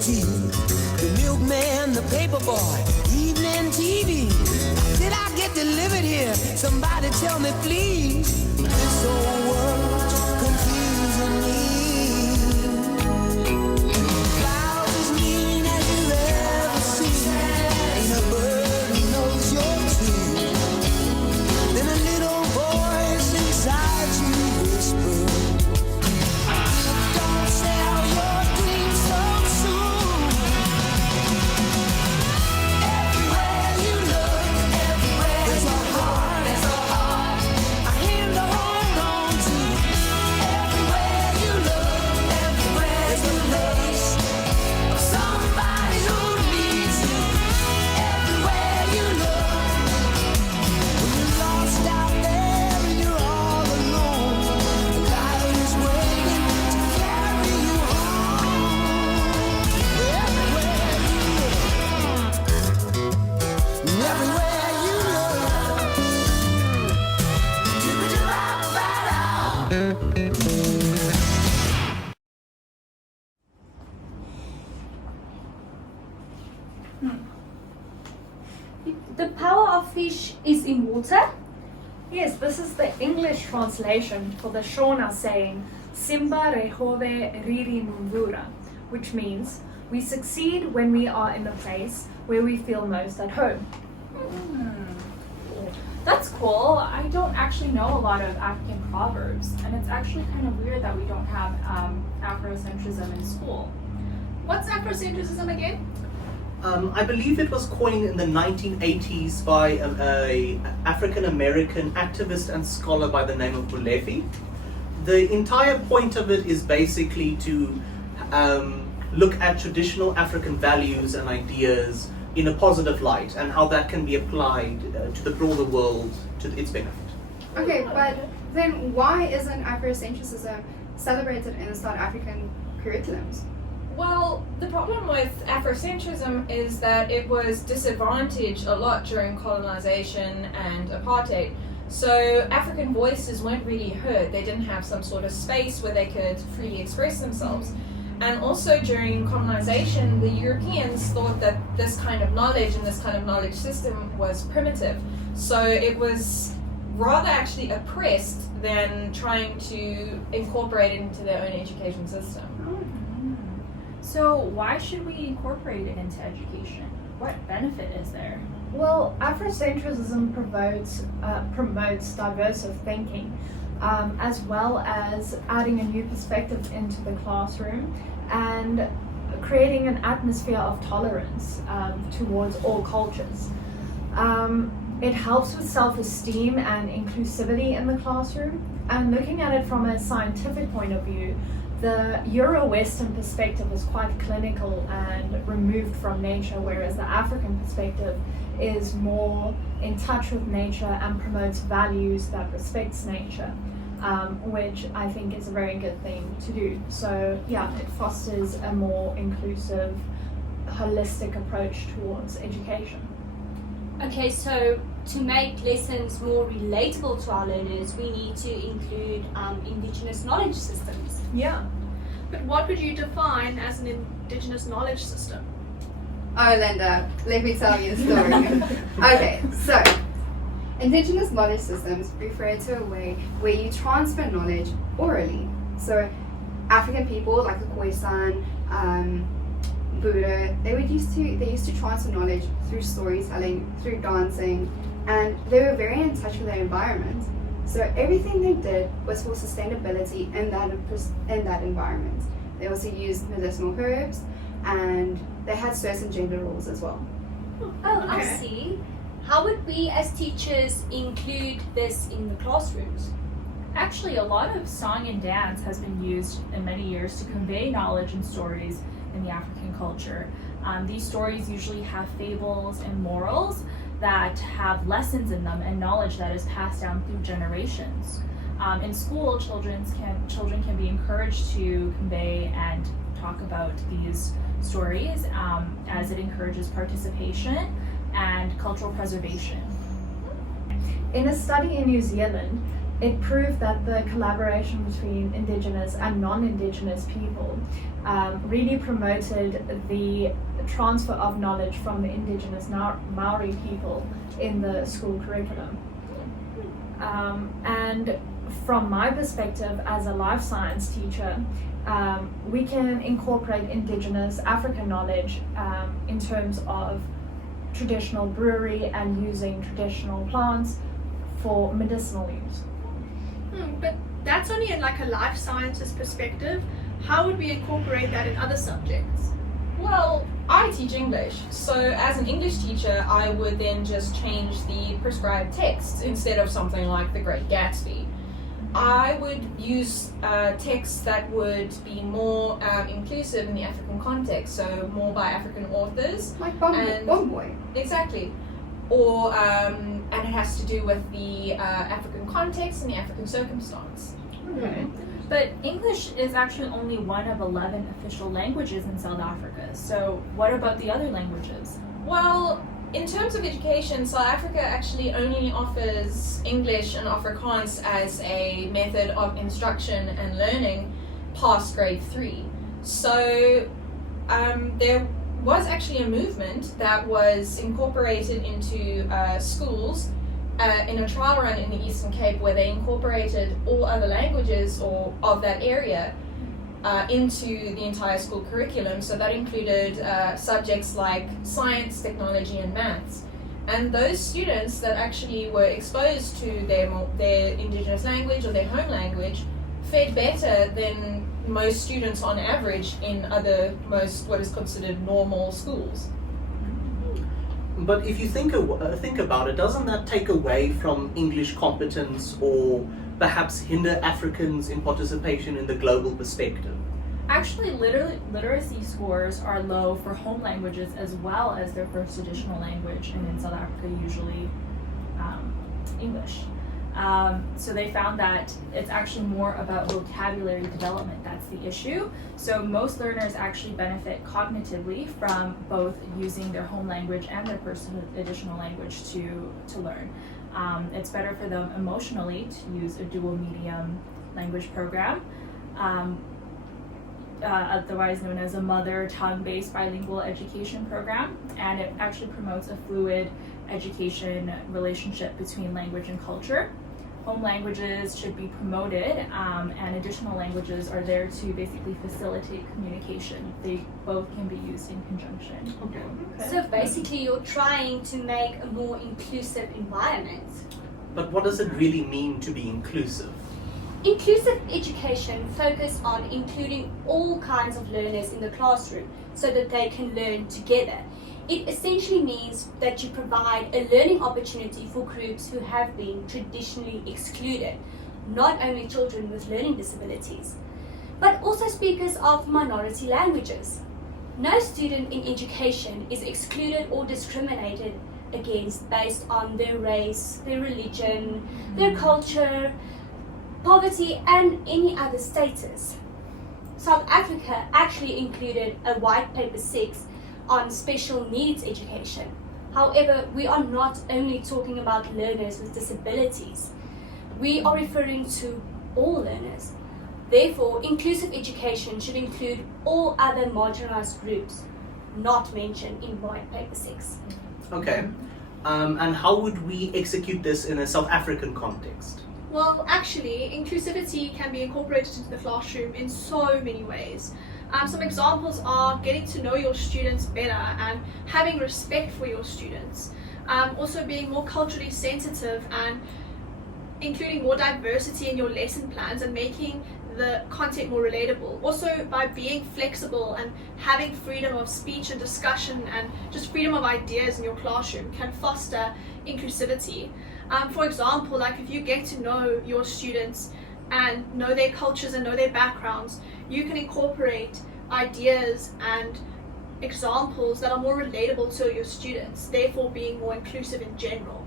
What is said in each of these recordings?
tea. The milkman, the paper boy, evening TV. Did I get delivered here? Somebody tell me please. This old world's confusing me. Clouds as mean as you've ever seen. Ain't a bird who knows you're true. Then a little voice inside you whisper, don't sell your dreams so soon. Everywhere you look, everywhere there's a heart, a hand to hold on to. Everywhere you look, everywhere there's a place of somebody who needs you. Everywhere you look, when you're lost out there and you're all alone, the light is waiting to carry you home. Everywhere you look, everywhere you look, give it your right out. The power of fish is in water? Yes, this is the English translation for the Shona saying, Simba rehove riri numvura, which means, we succeed when we are in the place where we feel most at home. That's cool. I don't actually know a lot of African proverbs, and it's actually kind of weird that we don't have Afrocentrism in school. What's Afrocentrism again? I believe it was coined in the 1980s by a African-American activist and scholar by the name of Bulefi. The entire point of it is basically to look at traditional African values and ideas in a positive light and how that can be applied to the broader world to its benefit. Okay, but then why isn't Afrocentrism celebrated in the South African curriculums? Well, the problem with Afrocentrism is that it was disadvantaged a lot during colonization and apartheid. So African voices weren't really heard. They didn't have some sort of space where they could freely express themselves. And also during colonization, the Europeans thought that this kind of knowledge and this kind of knowledge system was primitive. So it was rather actually oppressed than trying to incorporate it into their own education system. So why should we incorporate it into education? What benefit is there? Well, Afrocentrism promotes diverse thinking, as well as adding a new perspective into the classroom and creating an atmosphere of tolerance towards all cultures. It helps with self-esteem and inclusivity in the classroom, and looking at it from a scientific point of view, the Euro-Western perspective is quite clinical and removed from nature, whereas the African perspective is more in touch with nature and promotes values that respects nature, which I think is a very good thing to do. So yeah, it fosters a more inclusive, holistic approach towards education. Okay, so to make lessons more relatable to our learners, we need to include Indigenous knowledge systems. Yeah. But what would you define as an Indigenous knowledge system? Oh, Linda, let me tell you a story. Okay, so Indigenous knowledge systems refer to a way where you transfer knowledge orally. So African people like the Khoisan, Buddha, they used to transfer knowledge through storytelling, through dancing, and they were very in touch with their environment. So everything they did was for sustainability in that environment. They also used medicinal herbs, and they had certain gender roles as well. Oh, I see. How would we as teachers include this in the classrooms? Actually, a lot of song and dance has been used in many years to convey knowledge and stories in the African culture. These stories usually have fables and morals that have lessons in them and knowledge that is passed down through generations. In school, children can be encouraged to convey and talk about these stories as it encourages participation and cultural preservation. In a study in New Zealand, it proved that the collaboration between Indigenous and non-Indigenous people really promoted the transfer of knowledge from the Indigenous Maori people in the school curriculum. And from my perspective as a life science teacher, we can incorporate Indigenous African knowledge in terms of traditional brewery and using traditional plants for medicinal use. But that's only in like a life sciences perspective. How would we incorporate that in other subjects? Well, I teach English, so as an English teacher, I would then just change the prescribed texts instead of something like The Great Gatsby. I would use texts that would be more inclusive in the African context, so more by African authors. Like And- Bomb Boy. Exactly. Or, and it has to do with the African context and the African circumstance. Okay. But English is actually only one of 11 official languages in South Africa. So what about the other languages? Well, in terms of education, South Africa actually only offers English and Afrikaans as a method of instruction and learning past grade 3. So there was actually a movement that was incorporated into schools in a trial run in the Eastern Cape where they incorporated all other languages or of that area into the entire school curriculum. So that included subjects like science, technology, and maths. And those students that actually were exposed to their Indigenous language or their home language fared better than most students on average in what is considered normal schools. But if you think about it, doesn't that take away from English competence or perhaps hinder Africans in participation in the global perspective? Actually, literacy scores are low for home languages as well as their first additional language, and in South Africa usually English. So they found that it's actually more about vocabulary development that's the issue. So most learners actually benefit cognitively from both using their home language and their first additional language to learn. It's better for them emotionally to use a dual medium language program, otherwise known as a mother tongue-based bilingual education program, and it actually promotes a fluid education relationship between language and culture. Home languages should be promoted, and additional languages are there to basically facilitate communication. They both can be used in conjunction. Okay. So basically, you're trying to make a more inclusive environment. But what does it really mean to be inclusive? Inclusive education focuses on including all kinds of learners in the classroom so that they can learn together. It essentially means that you provide a learning opportunity for groups who have been traditionally excluded, not only children with learning disabilities, but also speakers of minority languages. No student in education is excluded or discriminated against based on their race, their religion, their culture, poverty, and any other status. South Africa actually included a white paper 6 on special needs education. However, we are not only talking about learners with disabilities. We are referring to all learners. Therefore, inclusive education should include all other marginalized groups not mentioned in white paper 6. Okay. And how would we execute this in a South African context? Well, actually, inclusivity can be incorporated into the classroom in so many ways. Some examples are getting to know your students better and having respect for your students. Also being more culturally sensitive and including more diversity in your lesson plans and making the content more relatable. Also by being flexible and having freedom of speech and discussion and just freedom of ideas in your classroom can foster inclusivity. For example, like if you get to know your students and know their cultures and know their backgrounds, you can incorporate ideas and examples that are more relatable to your students, therefore being more inclusive in general.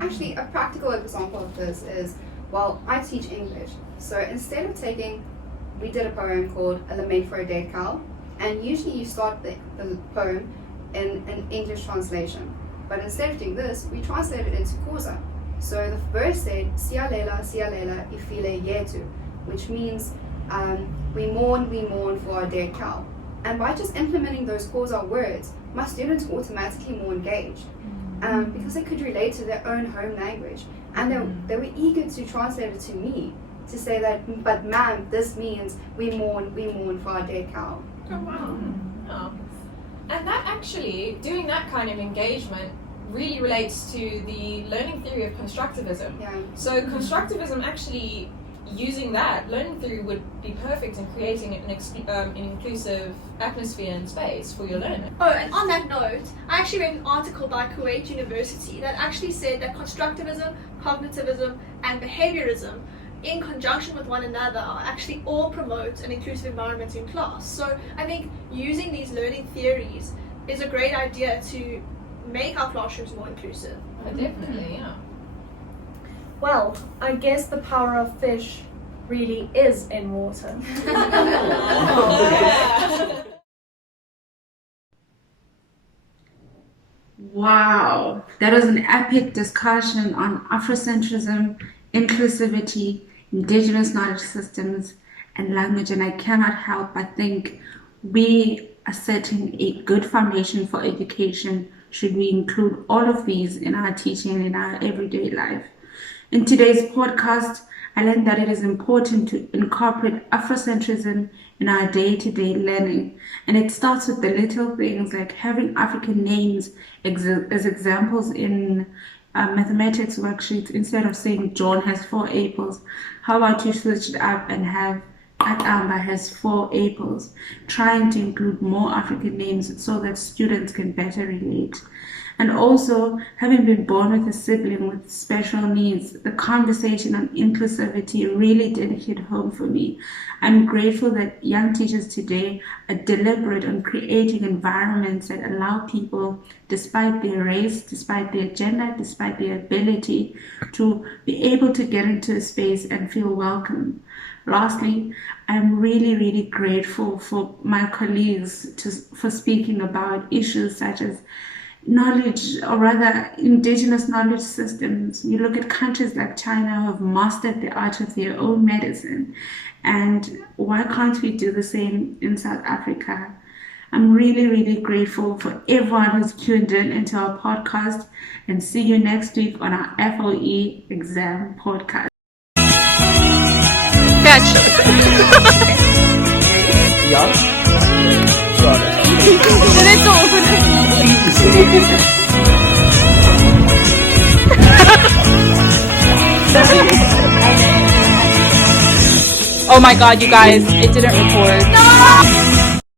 Actually, a practical example of this is, well, I teach English. So instead of we did a poem called A Lament for a Dead Cow, and usually you start the poem in an English translation. But instead of doing this, we translated it into Xhosa. So the verse said, Siyalela, Siyalela, ifile yetu, which means we mourn for our dead cow. And by just implementing those causal words, my students were automatically more engaged because they could relate to their own home language. And they were eager to translate it to me, to say that, but ma'am, this means we mourn for our dead cow. Oh, wow. Oh. And that actually, doing that kind of engagement really relates to the learning theory of constructivism. Yeah. So constructivism actually, using that learning theory would be perfect in creating an inclusive atmosphere and space for your learner. Oh, and on that note, I actually read an article by Kuwait University that actually said that constructivism, cognitivism, and behaviorism, in conjunction with one another, actually all promote an inclusive environment in class. So I think using these learning theories is a great idea to make our classrooms more inclusive. Definitely, yeah. Well, I guess the power of fish really is in water. Wow, that was an epic discussion on Afrocentrism, inclusivity, Indigenous knowledge systems, and language, and I cannot help but think we are setting a good foundation for education should we include all of these in our teaching in our everyday life. In today's podcast, I learned that it is important to incorporate Afrocentrism in our day-to-day learning. And it starts with the little things like having African names as examples in mathematics worksheets. Instead of saying John has 4 apples, how about you switch it up and have Atamba has 4 apples, trying to include more African names so that students can better relate. And also, having been born with a sibling with special needs, the conversation on inclusivity really did hit home for me. I'm grateful that young teachers today are deliberate on creating environments that allow people, despite their race, despite their gender, despite their ability, to be able to get into a space and feel welcome. Lastly, I'm really grateful for my colleagues for speaking about issues such as knowledge, or rather Indigenous knowledge systems. You look at countries like China who have mastered the art of their own medicine, and why can't we do the same in South Africa? I'm really grateful for everyone who's tuned in into our podcast, and see you next week on our FOE exam podcast. Oh my god, you guys, it didn't record. No!